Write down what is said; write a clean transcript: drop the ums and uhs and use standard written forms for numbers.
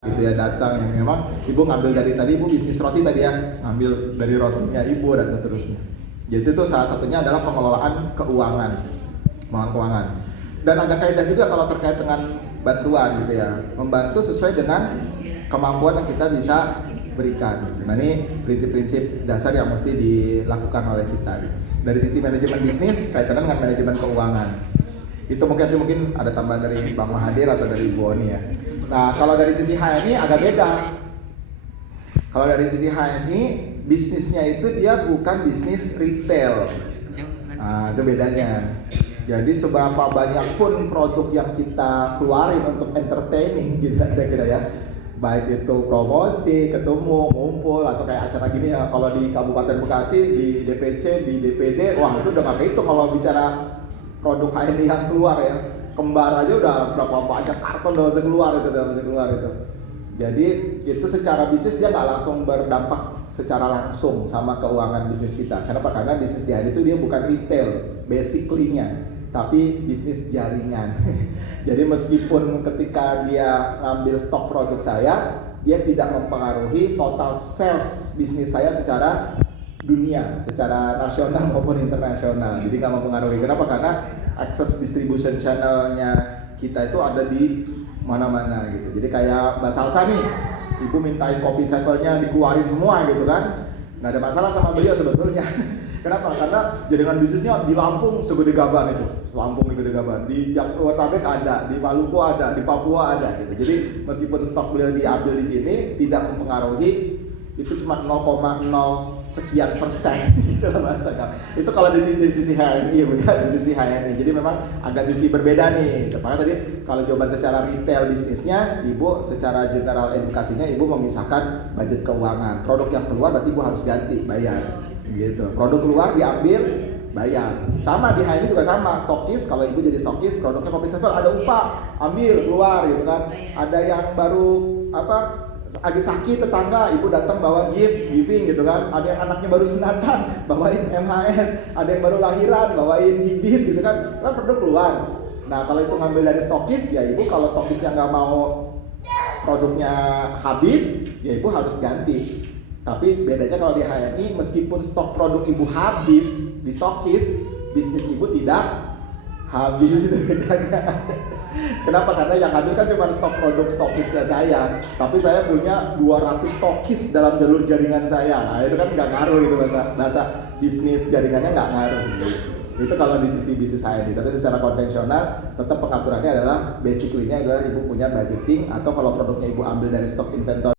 gitu ya, datang yang memang ibu ngambil dari tadi, ibu bisnis roti tadi ya, ngambil dari rotinya ibu dan seterusnya. Jadi itu salah satunya adalah pengelolaan keuangan, pengelolaan keuangan. Dan ada kaidah juga kalau terkait dengan bantuan gitu ya, membantu sesuai dengan kemampuan yang kita bisa berikan. Nah ini prinsip-prinsip dasar yang mesti dilakukan oleh kita. Dari sisi manajemen bisnis kaitannya dengan manajemen keuangan. Itu mungkin ada tambahan dari Bang Mahathir atau dari Bu Oni ya. Nah kalau dari sisi HNI agak beda. Kalau dari sisi HNI bisnisnya itu dia bukan bisnis retail. Nah itu bedanya. Jadi seberapa banyak pun produk yang kita keluarin untuk entertaining gitu kira-kira ya, baik itu promosi, ketemu, ngumpul atau kayak acara gini ya, kalau di Kabupaten Bekasi, di DPC, di DPD, wah itu udah gak kehitung kalau bicara produk HNI yang keluar ya. Kembar aja udah berapa banyak karton udah bisa keluar itu. Jadi itu secara bisnis dia nggak langsung berdampak secara langsung sama keuangan bisnis kita. Kenapa? Karena bisnis di hari itu dia bukan retail basically-nya, tapi bisnis jaringan. Jadi meskipun ketika dia ngambil stok produk saya, dia tidak mempengaruhi total sales bisnis saya secara dunia, secara nasional maupun internasional. Jadi nggak mempengaruhi. Kenapa? Karena akses distribution channelnya kita itu ada di mana-mana gitu. Jadi kayak Mbak Salsa nih, ibu mintain kopi sampelnya dikeluarin semua gitu kan, nggak ada masalah sama beliau sebetulnya. Kenapa? Karena jaringan bisnisnya di Lampung segede gaban itu, Lampung segede gaban, di Jabodetabek ada, di Maluku ada, di Papua ada gitu. Jadi meskipun stok beliau diambil di sini tidak mempengaruhi, itu cuma 0,0 sekian persen gitu lah bahasa kan. Itu kalau di sisi HNI ya, di sisi HNI. Jadi memang agak sisi berbeda nih. Makanya tadi kalau jawaban secara retail bisnisnya, ibu secara general edukasinya ibu memisahkan budget keuangan. Produk yang keluar berarti ibu harus ganti, bayar. Gitu. Produk keluar diambil, bayar. Sama di HNI juga sama, stokis. Kalau ibu jadi stokis, produknya kopi sampel ada upah, ambil keluar gitu kan. Ada yang baru lagi sakit tetangga, ibu datang bawa giving gitu kan. Ada yang anaknya baru sunatan, bawain MHS. Ada yang baru lahiran, bawain hibis gitu kan. Kan produk keluar. Nah kalau itu ngambil dari stokis, ya ibu kalau stokisnya nggak mau produknya habis, ya ibu harus ganti. Tapi bedanya kalau di HNI, meskipun stok produk ibu habis di stokis, bisnis ibu tidak habis gitu bedanya. Kenapa? Karena yang habis kan cuma stok produk stokisnya saya, tapi saya punya 200 stokis dalam jalur jaringan saya. Nah itu kan nggak ngaruh gitu, bahasa bisnis jaringannya nggak ngaruh gitu. Itu kalau di sisi bisnis saya. Tapi secara konvensional tetap pengaturannya adalah basically-nya adalah ibu punya budgeting, atau kalau produknya ibu ambil dari stok inventory